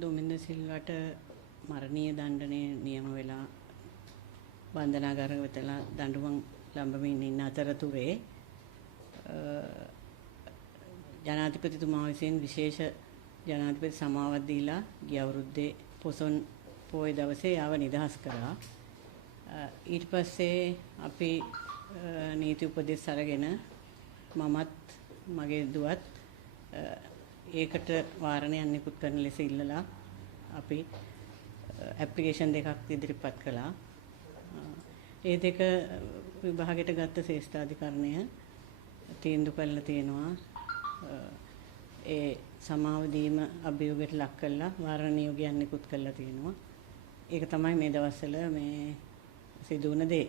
දුමින්ද සිල්වට මරණීය දණ්ඩනය නියම වෙලා බන්ධනාගාර වෙතලා දඬුවම් ලබමින් ඉන්න අතරතුරේ ජනාධිපතිතුමා විසින් විශේෂ ජනාධිපති සමාවක් දීලා ගිය අවුරුද්දේ පොසොන් පොය දවසේ ආව නිදහස් කරා. ඊට පස්සේ අපි නීති උපදෙස් අරගෙන මමත් මගේ දුවත් ඒකට වාරණයක් නිකුත් කරන ලෙස ඉල්ලලා අපි ඇප්ලිකේෂන් දෙකක් ඉදිරිපත් කළා. ඒ දෙක විභාගයට ගත්ත ශ්‍රේෂ්ඨාධිකරණය තීන්දුව කළා තියෙනවා. ඒ සමාව දීම අභියෝගයට ලක් කළා වාරණ නියෝගයක් නිකුත් කළා තියෙනවා. ඒක තමයි මේ දවස්වල මේ සිදු වුණ දේ.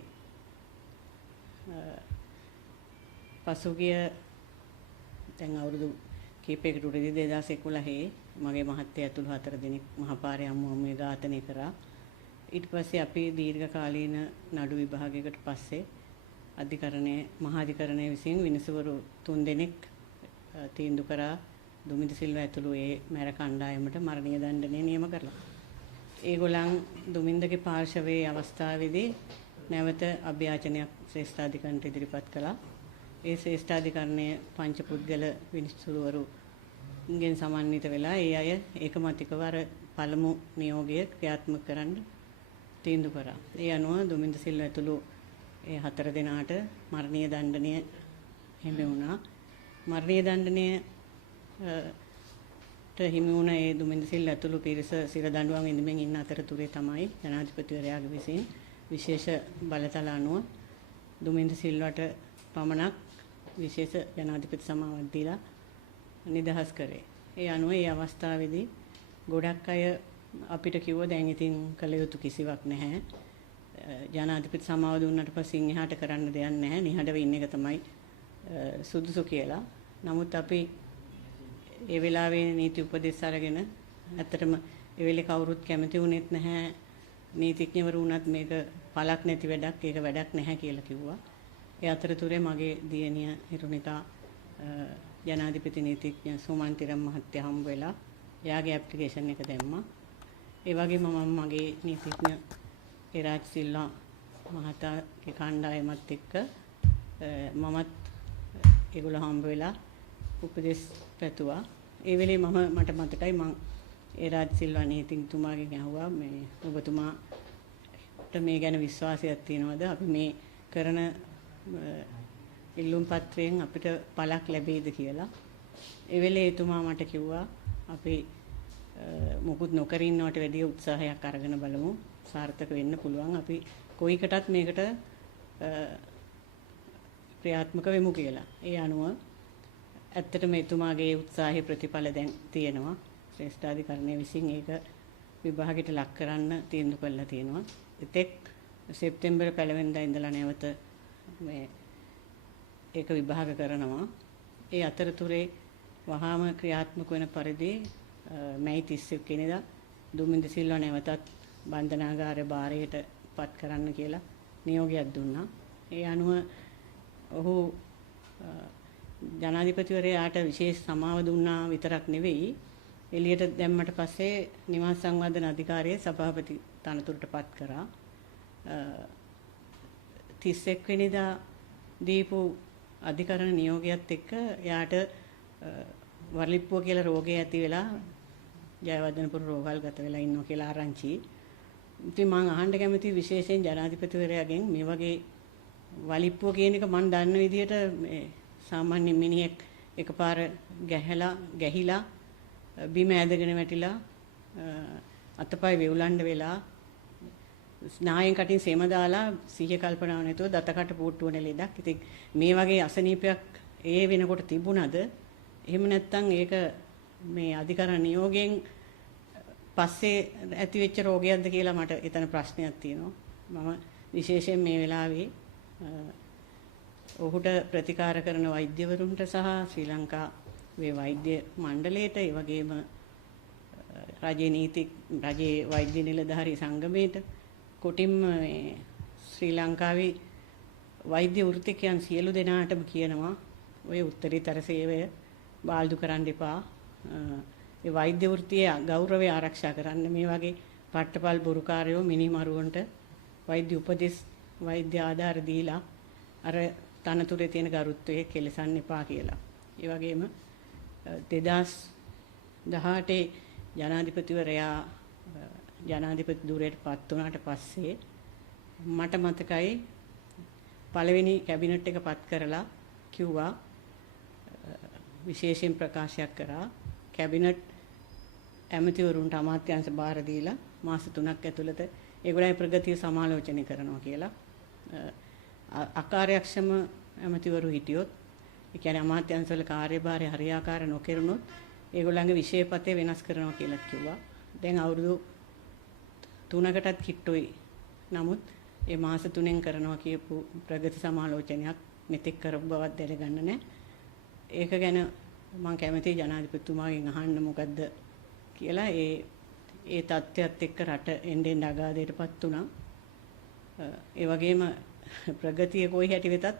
පසුගිය දැන් අවුරුදු කීපයකට උඩදී 2011 මගේ මහත්තයා ඇතුළු 4 දෙනෙක් මහපාරේ අමුමේ ඝාතනය කරා. ඊට පස්සේ අපි දීර්ඝ කාලීන නඩු විභාගයකට පස්සේ මහාධිකරණය විසින් විනිසුවරු 3 දෙනෙක් තීන්දුව කරා දුමින්ද සිල්වා ඇතුළු ඒ මැර කණ්ඩායමට මරණීය දණ්ඩනය නියම කරලා. ඒගොල්ලන් දුමින්දගේ පාර්ශවයේ අවස්ථාවේදී නැවත අභ්‍යාචනයක් ශ්‍රේෂ්ඨාධිකරණයට ඉදිරිපත් කළා. ඒ ශ්‍රේෂ්ඨාධිකරණය පංච පුද්ගල විනිසුරුවරුගෙන් සමන්විත වෙලා ඒ අය ඒකමතිකව අර පළමු නියෝගය ක්‍රියාත්මක කරන්න තීන්දුව කරා. ඒ අනුව දුමින්ද සිල්වා ඇතුළු ඒ 4 දෙනාට මරණීය දණ්ඩනය හිමි වුණා. මරණීය දණ්ඩනය හිමි වුණ ඒ දුමින්ද සිල්වා ඇතුළු පිරිස සිර දඬුවම් විඳින්මින් ඉන්න අතරතුරේ තමයි ජනාධිපතිවරයාගේ විසින් විශේෂ බලතල අනුව දුමින්ද සිල්වාට පමණක් විශේෂ ජනාධිපති සමාවක් දීලා නිදහස් කරේ. ඒ අනුව ඒ අවස්ථාවේදී ගොඩක් අය අපිට කිව්වා දැන් ඉතින් කළ යුතු කිසිවක් නැහැ. ජනාධිපති සමාව දුන්නාට පස්සේ එහාට කරන්න දෙයක් නැහැ. නිහඬව ඉන්න එක තමයි සුදුසු කියලා. නමුත් අපි ඒ වෙලාවේ නීති උපදෙස් අරගෙන ඇත්තටම ඒ වෙලේ කවුරුත් කැමති වුණෙත් නැහැ. නීතිඥවරු වුණත් මේක පළක් නැති වැඩක්, ඒක වැඩක් නැහැ කියලා කිව්වා. ඒ අතරතුරේ මගේ දියණිය හිරුනිකා ජනාධිපති නීතිඥ සුමන්තිරම් මහත්තයා හම්බ වෙලා එයාගේ ඇප්ලිකේෂන් එක දැම්මා. ඒ වගේම මම මගේ නීතිඥ එරාජ් සිල්වා මහතාගේ කණ්ඩායමත් එක්ක මමත් ඒගොල්ලෝ හම්බ වෙලා උපදෙස් පැතුවා. ඒ වෙලේ මට මතකයි මම එරාජ් සිල්වා නීතිඥතුමාගෙන් අහුවා මේ ඔබතුමාට මේ ගැන විශ්වාසයක් තියෙනවද? අපි මේ කරන ඉල්ලුම් පත්‍රයෙන් අපිට පළක් ලැබෙයිද කියලා. ඒ වෙලේ එතුමා මට කිව්වා අපි මොකුත් නොකර ඉන්නවට වැඩිය උත්සාහයක් අරගෙන බලමු. සාර්ථක වෙන්න පුළුවන්. අපි කොයිකටත් මේකට ක්‍රියාත්මක වෙමු කියලා. ඒ අනුව ඇත්තටම එතුමාගේ උත්සාහයේ ප්‍රතිඵල දැන් තියෙනවා. ශ්‍රේෂ්ඨාධිකරණය විසින් ඒක විභාගයට ලක් කරන්න තීන්දුව කළා තියෙනවා. එතෙක් සෙප්තැම්බර් 1 වෙනිදා ඉඳලා නැවත මේ ඒක විභාග කරනවා. ඒ අතරතුරේ වහාම ක්‍රියාත්මක වෙන පරිදි මැයි 31 වෙනිදා දුමින්ද සිල්වා නැවතත් බන්ධනාගාර භාරයට පත් කරන්න කියලා නියෝගයක් දුන්නා. ඒ අනුව ඔහු ජනාධිපතිවරයාට විශේෂ සමාව දුන්නා විතරක් නෙවෙයි එළියට දැම්මට පස්සේ නිවාස සංවර්ධන අධිකාරියේ සභාපති තනතුරට පත් කරා. 31 වෙනිදා දීපු අධිකරණ නියෝගයත් එක්ක යාට වර්ලිප්පුව කියලා රෝගය ඇති වෙලා ජයවර්ධනපුර රෝහල්ගත වෙලා ඉන්නවා කියලා ආරංචි. ඉතින් මම අහන්න කැමති විශේෂයෙන් ජනාධිපතිවරයාගෙන් මේ වගේ වලිප්පුව කියන එක මම දන්න විදිහට මේ සාමාන්‍ය මිනිහෙක් එකපාර ගැහිලා බිම ඇදගෙන වැටිලා අතපය වෙවුලන්න වෙලා ස්නායුන් කටින් සෙම දාලා සිහිය කල්පනාව නැතුව දතකට පුට්ටු වෙන ලෙඩක්. ඉතින් මේ වගේ අසනීපයක් ඒ වෙනකොට තිබුණාද? එහෙම නැත්නම් ඒක මේ අධිකරණ නියෝගයෙන් පස්සේ ඇති වෙච්ච රෝගයක්ද කියලා මට එතන ප්‍රශ්නයක් තියෙනවා. මම විශේෂයෙන් මේ වෙලාවේ ඔහුට ප්‍රතිකාර කරන වෛද්‍යවරුන්ට සහ ශ්‍රී ලංකාවේ වෛද්‍ය මණ්ඩලයට ඒ වගේම රජයේ වෛද්‍ය නිලධාරී සංගමයට කොටින්ම ශ්‍රී ලංකාවේ වෛද්‍ය වෘත්තිකයන් සියලු දෙනාටම කියනවා ඔය උත්තරීතර සේවය බාල්දු කරන්න එපා. ඒ වෛද්‍ය වෘත්තියේ ගෞරවය ආරක්ෂා කරන්න මේ වගේ පට්ටපල් බොරුකාරයෝ මිනිමරුවන්ට වෛද්‍ය උපදෙස් වෛද්‍ය ආධාර දීලා අර තනතුරේ තියෙන ගරුත්වය කෙලසන්න එපා කියලා. ඒ වගේම 2018 ජනාධිපතිවරයා ජනාධිපති ධුරයට පත් වුණාට පස්සේ මට මතකයි පළවෙනි කැබිනට් එක පත් කරලා කිව්වා විශේෂයෙන් ප්‍රකාශයක් කරා කැබිනට් ඇමතිවරුන්ට අමාත්‍යාංශ බාර දීලා මාස 3ක් ඇතුළත ඒගොල්ලන්ගේ ප්‍රගතිය සමාලෝචනය කරනවා කියලා. අකාර්යක්ෂම ඇමතිවරු හිටියොත් ඒ කියන්නේ අමාත්‍යාංශවල කාර්යභාරය හරියාකාර නොකරුණොත් ඒගොල්ලන්ගේ විෂයපතේ වෙනස් කරනවා කියලා කිව්වා. දැන් අවුරුදු 3කටත් කිට්ටුයි. නමුත් ඒ මාස 3න් කරනවා කියපු ප්‍රගති සමාලෝචනයක් මෙතෙක් කරපු බවක් දැනගන්න නැහැ. ඒක ගැන මම කැමතියි ජනාධිපතිතුමාගෙන් අහන්න මොකද්ද කියලා. ඒ තත්ත්වයට එක්ක රට එන්නේ අගාධයටපත් වුණා. ඒ වගේම ප්‍රගතිය කොයි හැටි වෙතත්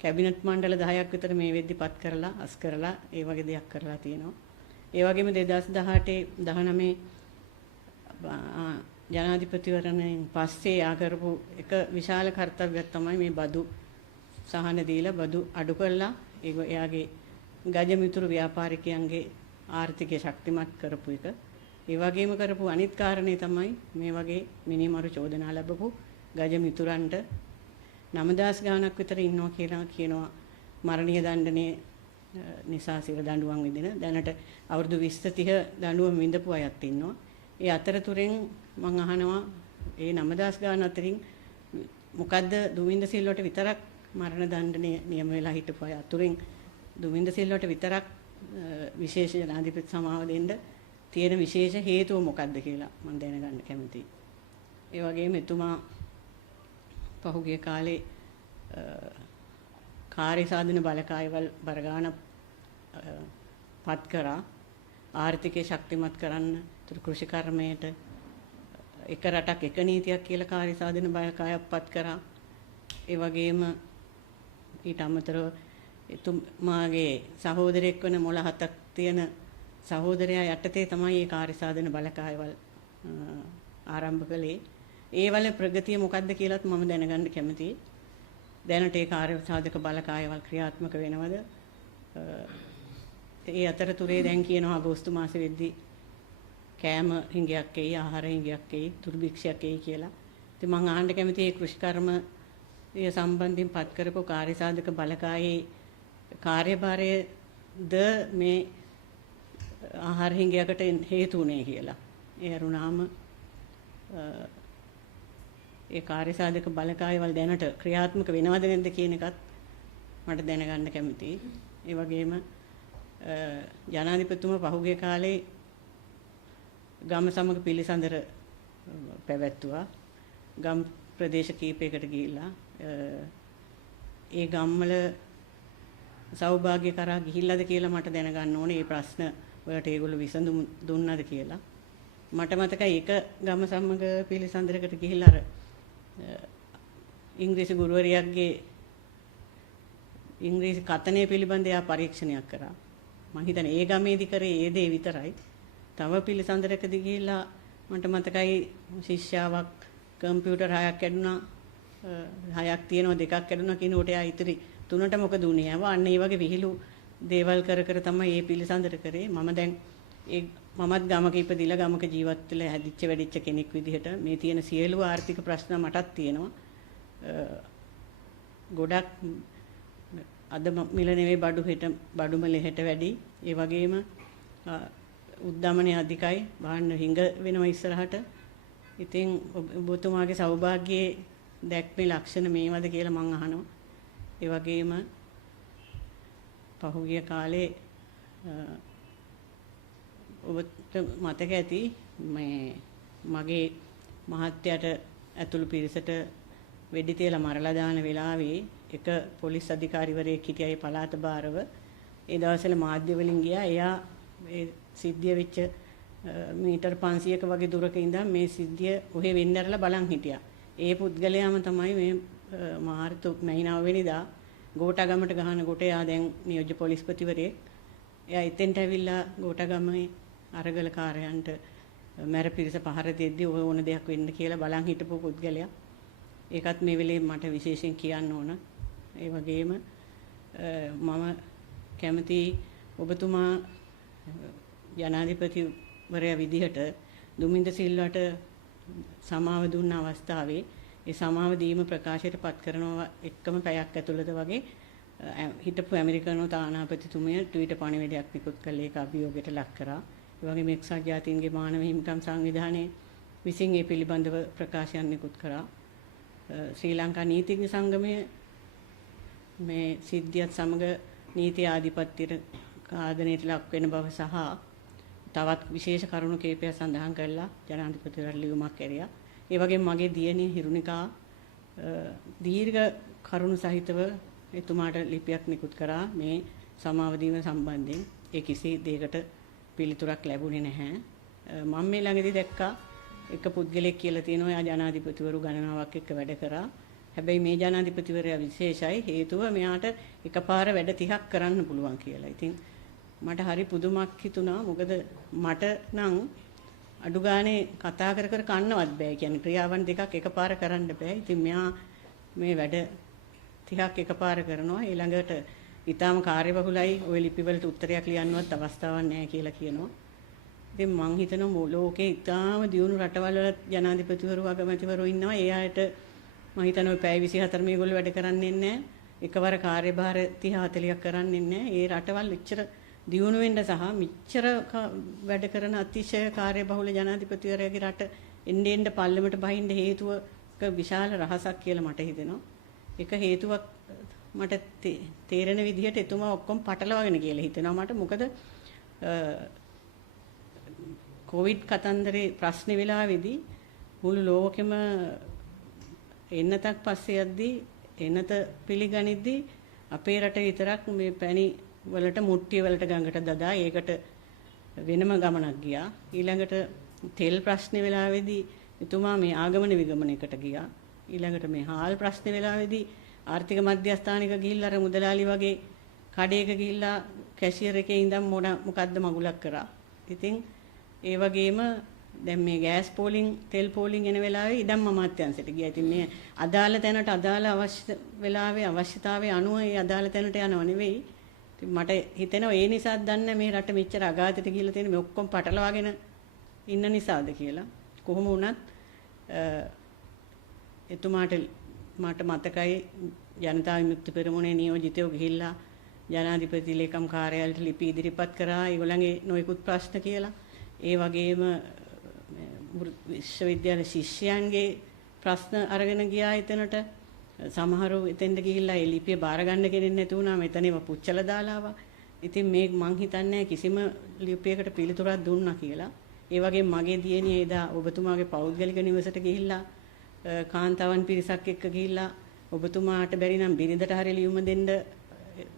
කැබිනට් මණ්ඩල 10ක් විතර මේ වෙද්දි පත් කරලා අස් කරලා ඒ වගේ දෙයක් කරලා තියෙනවා. ඒ වගේම 2018 19 ජනාධිපතිවරණයෙන් පස්සේ ආ කරපු එක විශාල කාර්යයක් තමයි මේ බදු සහන දීලා බදු අඩු කළා. එයාගේ ගජමිතුරු ව්‍යාපාරිකයන්ගේ ආර්ථිකය ශක්තිමත් කරපු එක. ඒ වගේම කරපු අනිත් කාරණේ තමයි මේ වගේ මිනිමරු චෝදනා ලැබපු ගජමිතුරන්ට 9000 ගාණක් විතර ඉන්නවා කියලා කියනවා මරණීය දඬුවමේ නිසා සිර දඬුවම් විඳින. දැනට අවුරුදු 20 30 දඬුවම් විඳපු අයත් ඉන්නවා. ඒ අතරතුරෙන් මම අහනවා ඒ 9000 ගාණ අතරින් මොකද්ද දුමින්ද සිල්වට විතරක් මරණ දඬුවම නියම වෙලා හිටපු අය අතුරින් දුමින්ද සිල්වට විතරක් විශේෂ ජනාධිපති සමාව දෙන්න තියෙන විශේෂ හේතුව මොකක්ද කියලා මම දැනගන්න කැමතියි. ඒ වගේම එතුමා පහුගිය කාලේ කාර්ය සාධන බලකායවල් බරගාන පත් කරා ආර්ථිකය ශක්තිමත් කරන්න කෘෂි කර්මයට එක රටක් එක නීතියක් කියලා කාර්ය සාධන බලකායක් පත් කරා. ඒ වගේම ඊට අමතරව එතුමාගේ සහෝදරයෙක් වෙන මොළ 7ක් තියෙන සහෝදරයා යටතේ තමයි මේ කාර්ය සාධන බලකායවල් ආරම්භ කළේ. ඒ වල ප්‍රගතිය මොකක්ද කියලාත් මම දැනගන්න කැමතියි. දැනට ඒ කාර්ය සාධක බලකායවල් ක්‍රියාත්මක වෙනවද? ඒ අතරතුරේ දැන් කියනවා අගෝස්තු මාසෙ වෙද්දී කෑම හිඟයක් එයි, ආහාර හිඟයක් එයි, දුර්භික්ෂයක් එයි කියලා. ඉතින් මම අහන්න කැමතියි මේ කෘෂිකර්ම සම්බන්ධයෙන් පත් කරපු කාර්ය සාධක බලකායේ කාර්යභාරයද මේ ආහාර හිඟයකට හේතු වුණේ කියලා. ඒ අරුණාම ඒ කාර්ය සාධක බලකායවල දැනට ක්‍රියාත්මක වෙනවද නැද්ද කියන එකත් මට දැනගන්න කැමතියි. ඒ වගේම ජනාධිපතිතුමා පහුගිය කාලේ ගම සමග පිළිසඳර පැවැත්තුවා. ගම් ප්‍රදේශ කීපයකට ගිහිල්ලා ඒ ගම්වල සෞභාග්‍ය කරා ගිහිල්ලාද කියලා මට දැනගන්න ඕනේ. මේ ප්‍රශ්න වලට ඒගොල්ලෝ විසඳුම් දුන්නාද කියලා. මට මතකයි එක ගම සමග පිළිසඳරකට ගිහිල්ලා අර ඉංග්‍රීසි ගුරුවරියක්ගේ ඉංග්‍රීසි කතනය පිළිබඳ යා පරීක්ෂණයක් කරා. මම හිතන්නේ ඒ ගමේදී කරේ ඒ දේ විතරයි. තව පිළිසඳරකදී ගිහිල්ලා මට මතකයි ශිෂ්‍යාවක් කම්පියුටර් 6ක් කැඩුනා. 6ක් තියෙනවා 2ක් කැඩුනා කිනෝට යා ඉතිරි 3ට මොකද උනේ? අන්න ඒ වගේ විහිළු දේවල් කර කර තමයි මේ පිළිසඳර කරේ. මම දැන් මමත් ගමක ඉපදිලා ගමක ජීවත් වෙලා හැදිච්ච වැඩිච්ච කෙනෙක් විදිහට මේ තියෙන සියලු ආර්ථික ප්‍රශ්න මටත් තියෙනවා. ගොඩක් අද මිල නෙවෙයි බඩු මිල හෙට වැඩි. ඒ වගේම උද්දමනය අධිකයි. බාහන්න හිඟ වෙනවා ඉස්සරහට. ඉතින් ඔබතුමාගේ සෞභාග්‍යයේ දැක්මේ ලක්ෂණ මේවද කියලා මම අහනවා. ඒ වගේම පහුගිය කාලේ ඔබට මතක ඇති මගේ මහත්තයාට ඇතුළු පිරිසට වෙඩි තියලා මරලා දාන වෙලාවේ එක පොලිස් අධිකාරිවරයෙක් හිටියයි පළාත භාරව. ඒ දවස්වල මාධ්‍ය වලින් ගියා. එයා ඒ සිද්ධිය වෙච්ච මීටර් 500ක වගේ දුරක ඉඳන් මේ සිද්ධිය ඔහෙ වෙන්න ඇරලා බලන් හිටියා. ඒ පුද්ගලයාම තමයි මේ මාර්තු මහිනාව වෙනිදා ගෝඨාගමට ගහන කොට එයා දැන් නියෝජ්‍ය පොලිස්පතිවරයෙක්. එයා එතෙන්ට ඇවිල්ලා ගෝඨාගමේ අරගලකාරයන්ට මැර පිරිස පහර දෙද්දී ඕන දෙයක් වෙන්න කියලා බලන් හිටපු පුද්ගලයා. ඒකත් මේ වෙලේ මට විශේෂයෙන් කියන්න ඕන. ඒ වගේම මම කැමති ඔබතුමා ජනාධිපතිවරයා විදිහට දුමින්ද සිල්වට සමාව දුන්න අවස්ථාවේ ඒ සමාව දීම ප්‍රකාශයට පත් කරනවා එක්කම පැයක් ඇතුළත වගේ හිටපු ඇමරිකානු තානාපතිතුමිය ට්විටර් පණිවිඩයක් නිකුත් කළේ ඒක අභියෝගයට ලක් කරා. ඒ වගේම එක්සත් ජාතීන්ගේ මානව හිමිකම් සංවිධානයේ විසින් ඒ පිළිබඳව ප්‍රකාශයක් නිකුත් කරා. ශ්‍රී ලංකා නීතිඥ සංගමය මේ සිද්ධියත් සමග නීති ආධිපත්‍යයට ආදනයට ලක් වෙන බව සහ තවත් විශේෂ කරුණු කීපයක් සඳහන් කරලා ජනාධිපතිවරයා ලියුමක් ඇරියා. ඒ වගේම මගේ දියණිය හිරුනිකා දීර්ඝ කරුණු සහිතව එතුමාට ලිපියක් නිකුත් කරා මේ සමාව දීම සම්බන්ධයෙන්. ඒ කිසි දෙයකට පිළිතුරක් ලැබුණේ නැහැ. මම මේ ළඟදී දැක්කා එක පුද්ගලෙක් කියලා තියෙනවා එයා ජනාධිපතිවරු ගණනාවක් එක්ක වැඩ කරා. හැබැයි මේ ජනාධිපතිවරයා විශේෂයි හේතුව මෙයාට එකපාර වැඩ 30ක් කරන්න පුළුවන් කියලා. ඉතින් මට හරි පුදුමක් හිතුණා. මොකද මට නම් අඩු ගානේ කතා කර කර කන්නවත් බෑ. කියන්නේ ක්‍රියාවන් දෙකක් එකපාර කරන්න බෑ. ඉතින් මෙයා මේ වැඩ 30ක් එකපාර කරනවා. ඊළඟට ඊටාම කාර්යබහුලයි. ওই ලිපිවලට උත්තරයක් ලියන්නවත් අවස්ථාවක් නැහැ කියලා කියනවා. ඉතින් මං හිතනවා ලෝකේ ඊටාම දියුණු රටවල් වල ජනාධිපතිවරු අගමැතිවරු ඉන්නවා. ඒ අයට මම හිතනවා පැය 24 මේගොල්ලෝ වැඩ කරන්නේ නැහැ. එකවර කාර්යභාර 30 40ක් කරන්නේ නැහැ. ඒ රටවල් එච්චර දියුණු වෙන්න සහ මෙච්චර වැඩ කරන අතිශය කාර්යබහුල ජනාධිපතිවරයාගේ රට එන්න එන්න පල්ලෙමට බහින්න හේතුවක විශාල රහසක් කියලා මට හිතෙනවා. එක හේතුවක් මට තේරෙන විදිහට එතුමා ඔක්කොම පටලවාගෙන කියලා හිතෙනවා මට. මොකද කොවිඩ් කතන්දරේ ප්‍රශ්නේ වෙලාවේදී මුළු ලෝකෙම එන්නතක් පස්සේ යද්දී එන්නත පිළිගනිද්දී අපේ රට විතරක් මේ පැණි වලට මුට්ටිය වලට ගඟට දදා ඒකට වෙනම ගමනක් ගියා. ඊළඟට තෙල් ප්‍රශ්නේ වෙලාවේදී එතුමා මේ ආගමන විගමනයකට ගියා. ඊළඟට මේ හාල් ප්‍රශ්නේ වෙලාවේදී ආර්ථික මධ්‍යස්ථානික ගිහිල්ලා අර මුදලාලි වගේ කඩේක ගිහිල්ලා කැෂියර් එකේ ඉඳන් මොකද්ද මගුලක් කරා. ඉතින් ඒ වගේම දැන් මේ ගෑස් පෝලිං තෙල් පෝලිං එන වෙලාවේ ඉදම් අමාත්‍යාංශයට ගියා. ඉතින් මේ අදාළ තැනට අදාළ අවශ්‍ය වෙලාවේ අවශ්‍යතාවයේ අනුව ඒ අදාළ තැනට යනව නෙවෙයි. ඉතින් මට හිතෙනවා ඒ නිසාත් දන්නේ මේ රට මෙච්චර අගාධයට ගිහිල්ලා තියෙන මේ ඔක්කොම පටලවාගෙන ඉන්න නිසාද කියලා. කොහොම වුණත් එතුමාට මට මතකයි ජනතා විමුක්ති පෙරමුණේ නියෝජිතයෝ ගිහිල්ලා ජනාධිපති ලේකම් කාර්යාලයට ලිපි ඉදිරිපත් කරා ඒගොල්ලන්ගේ නොයෙකුත් ප්‍රශ්න කියලා. ඒ වගේම විශ්වවිද්‍යාල ශිෂ්‍යයන්ගේ ප්‍රශ්න අරගෙන ගියා එතනට. සමහරව එතෙන්ට ගිහිල්ලා ඒ ලිපිය බාර ගන්න කෙනෙක් නැති වුණා. මෙතනම පුච්චලා දාලා ආවා. ඉතින් මේ මං හිතන්නේ කිසිම ලිපියකට පිළිතුරක් දුන්නා කියලා. ඒ වගේම මගේ දියණිය එදා ඔබතුමාගේ පෞද්ගලික නිවසට ගිහිල්ලා කාන්තාවන් පිරිසක් එක්ක ගිහිල්ලා ඔබතුමාට බැරි නම් බිරිඳට හරි ලියුම දෙන්න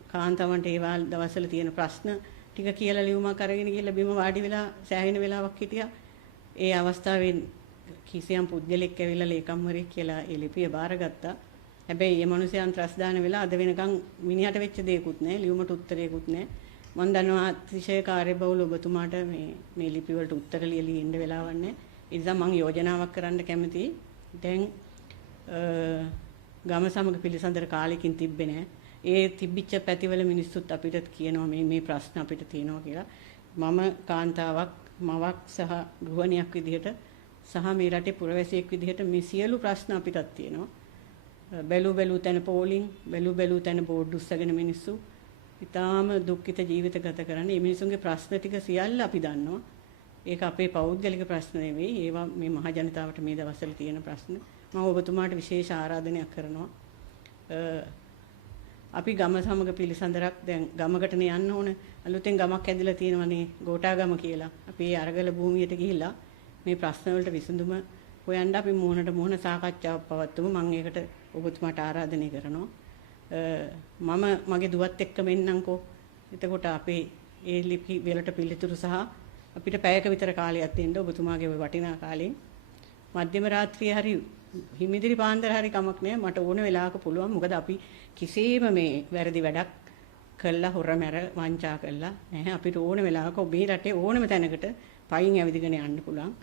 කාන්තාවන්ට ඒ දවස්වල තියෙන ප්‍රශ්න ටික කියලා ලියුමක් අරගෙන ගිහිල්ලා බිම වාඩි වෙලා සෑහෙන වෙලාවක් හිටියා. ඒ අවස්ථාවේ කිසියම් පුද්ගලෙක් ඇවිල්ලා ලේකම්වරයෙක් කියලා ඒ ලිපිය බාරගත්තා. හැබැයි මේ මිනිසයන් ත්‍රස් දාන වෙලාව අද වෙනකන් මිනිහට වෙච්ච දෙයක්වත් නැහැ. ලියුමට උත්තරයක්වත් නැහැ. මම දන්නවා අතිශය කාර්යබහුල ඔබතුමාට මේ ලිපි වලට උත්තර ලියලා ඉන්න වෙලාවක් නැහැ. ඒ නිසා මම යෝජනාවක් කරන්න කැමතියි. දැන් ගම සමග පිළිසඳර කාලෙකින් තිබ්බේ නැහැ. ඒ තිබිච්ච පැතිවල මිනිස්සුත් අපිට කියනවා මේ ප්‍රශ්න අපිට තියෙනවා කියලා. මම කාන්තාවක් මවක් සහ ගෘහණියක් විදිහට සහ මේ රටේ පුරවැසියෙක් විදිහට මේ සියලු ප්‍රශ්න අපිටත් තියෙනවා. බැලු තැන පෝලිං බැලු තැන බෝඩ් උස්සගෙන මිනිස්සු ඊටාම දුක්ඛිත ජීවිත ගත කරන්නේ. මේ මිනිසුන්ගේ ප්‍රශ්න ටික සියල්ල අපි දන්නවා. ඒක අපේ පෞද්ගලික ප්‍රශ්න නෙවෙයි. ඒවා මේ මහ ජනතාවට මේ දවස්වල තියෙන ප්‍රශ්න. මම ඔබතුමාට විශේෂ ආරාධනයක් කරනවා. අපි ගම සමග පිළිසඳරක් දැන් ගමකටනේ යන්න ඕන. අලුතෙන් ගමක් ඇදලා තියෙනවනේ ගෝඨාගම කියලා. අපි ඒ අරගල භූමියට ගිහිල්ලා මේ ප්‍රශ්න වලට විසඳුම හොයන්න අපි මුහුණට මුහුණ සාකච්ඡාවක් පවත්වමු. මම ඒකට ඔබතුමාට ආරාධනය කරනවා. මම මගේ දුවත් එක්ක මෙන්නම්කෝ. එතකොට අපේ ඒ ලිපි වලට පිළිතුරු සහ අපිට පැයක විතර කාලයක් දෙන්න ඔබතුමාගේ වටිනා කාලෙන් මධ්‍යම රාත්‍රියේ හරි හිමිදිරි පාන්දර හරි කමක් නෑ. මට ඕන වෙලාවක පුළුවන්. මොකද අපි කිසිම මේ වැරදි වැඩක් කළා හොරමැර වංචා කළා නැහැ. අපිට ඕන වෙලාවක ඔබේ රටේ ඕනම තැනකට පයින් ඇවිදගෙන යන්න පුළුවන්.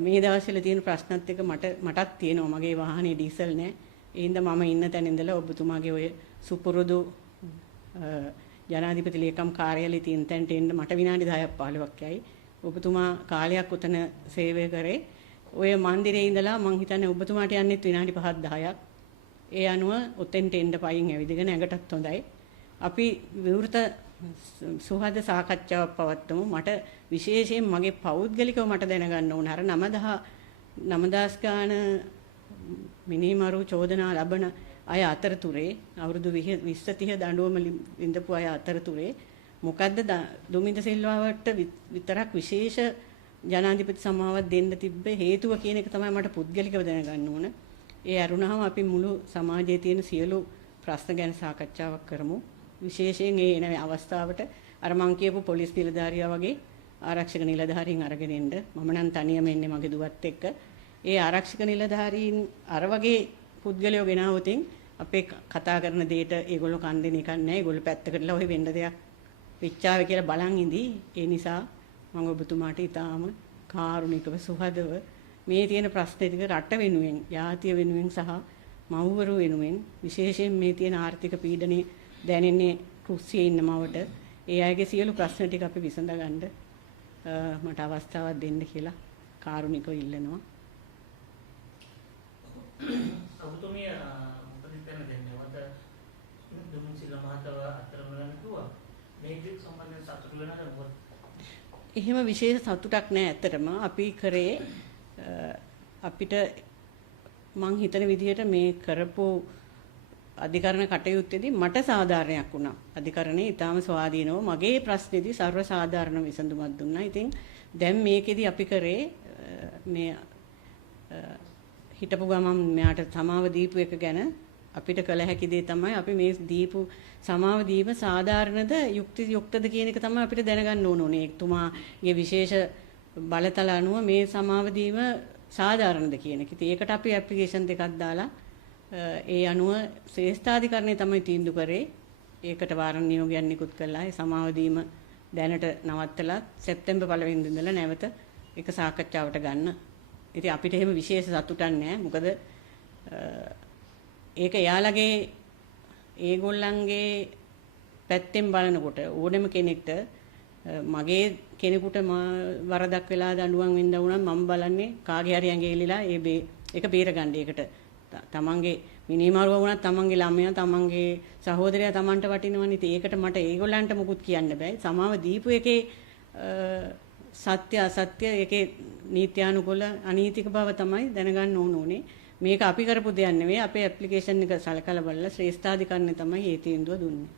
මේ දවස්වල තියෙන ප්‍රශ්නත් එක්ක මටත් තියෙනවා මගේ වාහනේ ඩීසල් නැහැ. ඒ හින්දා මම ඉන්න තැන ඉඳලා ඔබතුමාගේ ඔය සුපුරුදු ජනාධිපති ලේකම් කාර්යාලයේ තියෙන තැනට එන්න මට විනාඩි 10ක් 15ක් යයි. ඔබතුමා කාලයක් උතන සේවය කරේ. ඔය මන්දිරේ ඉඳලා මං හිතන්නේ ඔබතුමාට යන්නෙත් විනාඩි 5ක් 10ක්. ඒ අනුව ඔතෙන්ට එන්න පයින් ඇවිදගෙන ඇඟටත් හොඳයි. අපි විවෘත සුහද සාකච්ඡාවක් පවත්වමු. මට විශේෂයෙන් මගේ පෞද්ගලිකව මට දැනගන්න ඕන අර 9000 ගාන මිනිමරු චෝදනා ලබන අය අතරතුරේ අවුරුදු 20 30 දඬුවම විඳපු අය අතරතුරේ මොකද්ද දුමින්ද සිල්වාවට විතරක් විශේෂ ජනාධිපති සමාවක් දෙන්න තිබ්බ හේතුව කියන එක තමයි මට පුද්ගලිකව දැනගන්න ඕන. ඒ අරුණාම අපි මුළු සමාජයේ තියෙන සියලු ප්‍රශ්න ගැන සාකච්ඡාවක් කරමු. විශේෂයෙන් ඒ එන අවස්ථාවට අර මං කියපු පොලිස් නිලධාරියා වගේ ආරක්ෂක නිලධාරීන් අරගෙන එන්න. මම නම් තනියම එන්නේ මගේ දුවත් එක්ක. ඒ ආරක්ෂක නිලධාරීන් අර වගේ පුද්ගලයෝ ගෙනාවොතින් අපේ කතා කරන දෙයට ඒගොල්ලෝ කන් දෙන එකක් නැහැ. ඒගොල්ලෝ පැත්තකටලා ඔය වෙන්න දෙයක් විචාවේ කියලා බලන් ඉඳී. ඒ නිසා මම ඔබතුමාට ඊටාම කාරුණිකව සුහදව මේ තියෙන ප්‍රශ්න ටික රට වෙනුවෙන්, ජාතිය වෙනුවෙන් සහ මව්වරු වෙනුවෙන් විශේෂයෙන් මේ තියෙන ආර්ථික පීඩනයේ දැනෙන්නේ කුස්සියේ ඉන්න මවට ඒ අයගේ සියලු ප්‍රශ්න ටික අපි විසඳගන්න මට අවස්ථාවක් දෙන්න කියලා කාරුණිකව ඉල්ලනවා. ඔබතුමිය මොකද කියන්නේ වද දුමින් සිල්වා මහතාව අතරමලන කිව්වා මේක සම්බන්ධයෙන් සතුටු වෙනවද මොකද? එහෙම විශේෂ සතුටක් නැහැ ඇත්තටම. අපි කරේ අපිට මං හිතන විදිහට මේ කරපු අධිකරණ කටයුත්තේදී මට සාධාරණයක් වුණා. අධිකරණේ ඊටාම ස්වාධීනව මගේ ප්‍රශ්නේදී සර්ව සාධාරණ විසඳුමක් දුන්නා. ඉතින් දැන් මේකෙදි අපි කරේ මේ හිටපු ගමන් මෙයාට සමාව දීපු එක ගැන අපිට කළ හැකි දේ තමයි අපි මේ දීපු සමාව දීම සාධාරණද යුක්තද කියන එක තමයි අපිට දැනගන්න ඕනේ. එතුමාගේ විශේෂ බලතල අනුව මේ සමාව දීම සාධාරණද කියන එක. ඉතින් ඒකට අපි ඇප්ලිකේෂන් දෙකක් දාලා ඒ අනුව ශ්‍රේෂ්ඨාධිකරණය තමයි තීන්දුව කරේ. ඒකට වාරණ නියෝගයක් නිකුත් කළා. ඒ සමාව දීම දැනට නවත්තලා සැප්තැම්බර් 1 වෙනිදා ඉඳලා නැවත ඒක සාකච්ඡාවට ගන්න. ඉතින් අපිට එහෙම විශේෂ සතුටක් නැහැ. මොකද ඒක යාළගේ ඒගොල්ලන්ගේ පැත්තෙන් බලනකොට ඕනම කෙනෙක්ට මගේ කෙනෙකුට වරදක් වෙලා දඬුවම් වෙන්න වුණා මම බලන්නේ කාගේ හරි ඇඟිලිලා ඒක බේරගන්න. ඒකට තමන්ගේ මිනිමරුව වුණත් තමන්ගේ ළමයා තමන්ගේ සහෝදරයා තමන්ට වටිනවනේ. ඉතින් ඒකට මට ඒගොල්ලන්ට මොකුත් කියන්න බෑ. සමාව දීපු එකේ සත්‍ය අසත්‍ය ඒකේ නීත්‍යානුකූල අනීතික බව තමයි දැනගන්න ඕනේ. මේක අපි කරපු දෙයක් නෙවෙයි. අපේ ඇප්ලිකේෂන් එක සලකලා බලලා ශ්‍රේෂ්ඨාධිකරණය තමයි මේ තීන්දුව දුන්නේ.